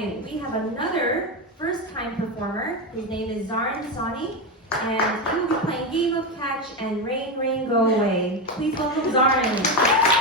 Okay, we have another first-time performer. His name is Zaran Sawhney, and he will be playing Game of Catch and Rain, Rain, Go Away. Please welcome Zaran.